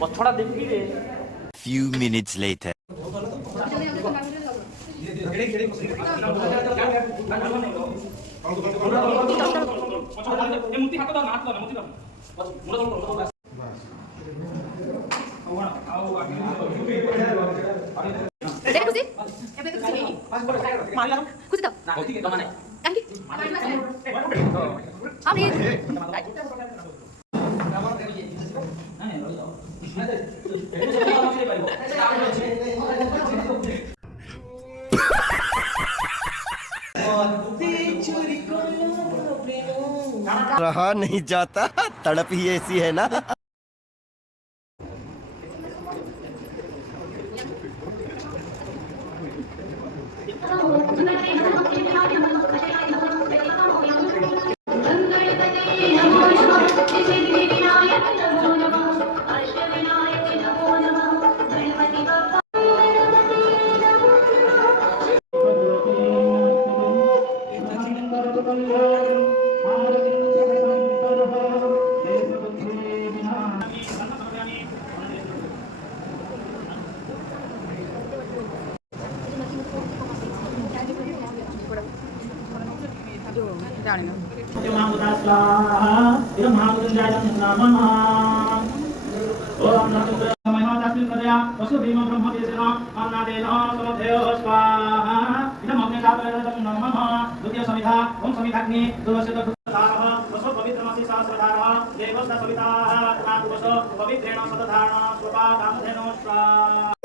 पछड़ा देखी रे। Few minutes later. खुशी ଏବେ ତ କିଛି ହେଇନି ମାରିଲା खुशी ତ ନା ହୋତି ଜମା ନାହିଁ କାହିଁକି ଆମେ रहा नहीं जाता, तड़प ही ऐसी है ना। पवित्रेण सतधारण स्वपादामधेनो